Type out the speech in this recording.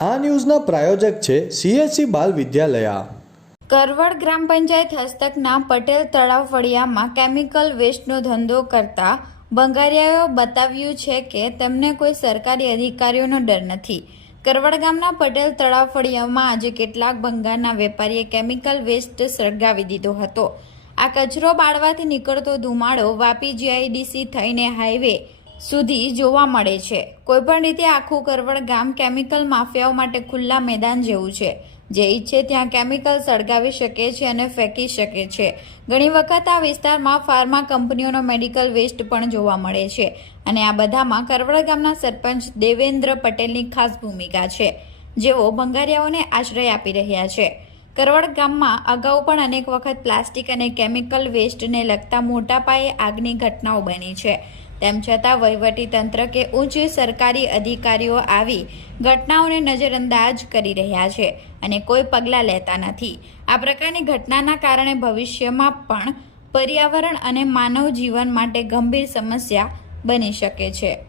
આ ન્યૂઝના પ્રાયોજક છે સીએસસી બાલ વિદ્યાલયા. કરવડ ગ્રામ પંચાયત હસ્તકના પટેલ તળાવ ફળિયામાં કેમિકલ વેસ્ટનો ધંધો કરતા બંગારિયાઓ બતાવ્યું છે કે તેમને કોઈ સરકારી અધિકારીઓનો ડર નથી. કરવડ ગામના પટેલ તળાવ ફળિયામાં આજે કેટલાક બંગાળના વેપારીએ કેમિકલ વેસ્ટ સળગાવી દીધો હતો. આ કચરો બાળવાથી નીકળતો ધુમાડો વાપી જીઆઈડીસી થઈને હાઈવે સુધી જોવા મળે છે. કોઈપણ રીતે આખું કરવડ ગામ કેમિકલ માફિયાઓ માટે ખુલ્લા મેદાન જેવું છે. જે ઈચ્છે ત્યાં કેમિકલ સળગાવી શકે છે અને ફેંકી શકે છે. ઘણી વખત આ વિસ્તારમાં ફાર્મા કંપનીઓનો મેડિકલ વેસ્ટ પણ જોવા મળે છે અને આ બધામાં કરવડ ગામના સરપંચ દેવેન્દ્ર પટેલની ખાસ ભૂમિકા છે. જેઓ ભંગારિયાઓને આશ્રય આપી રહ્યા છે. કરવડ ગામમાં અગાઉ પણ અનેક વખત પ્લાસ્ટિક અને કેમિકલ વેસ્ટને લગતા મોટા પાયે આગની ઘટનાઓ બની છે. તેમ છતાં વહીવટી તંત્ર કે ઉચ્ચ સરકારી અધિકારીઓ આવી ઘટનાઓને નજરઅંદાજ કરી રહ્યા છે અને કોઈ પગલાં લેતા નથી. આ પ્રકારની ઘટનાના કારણે ભવિષ્યમાં પણ પર્યાવરણ અને માનવ જીવન માટે ગંભીર સમસ્યા બની શકે છે.